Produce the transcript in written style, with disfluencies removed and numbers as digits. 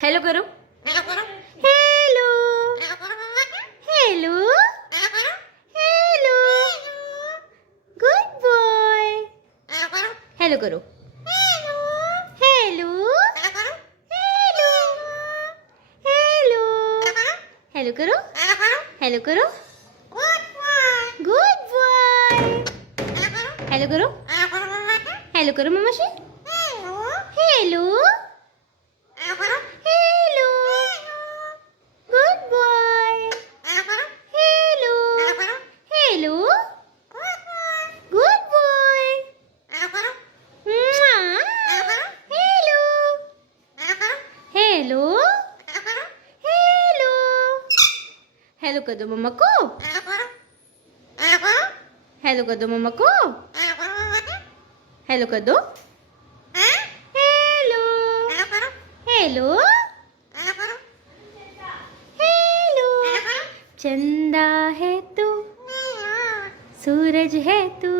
Hello करो। Hello hello hello good boy. Hello करो। Hello hello hello hello करो। Hello करो। Good boy. हेलो करो। हेलो करो मम्मा से। Hello hello good boy. Hello hello good boy. Hello hello hello hello कर दो मम्मा को। हेलो कर दो मम्मा को। हेलो कर दो। हेलो हेलो हेलो चंदा है तू, सूरज है तू,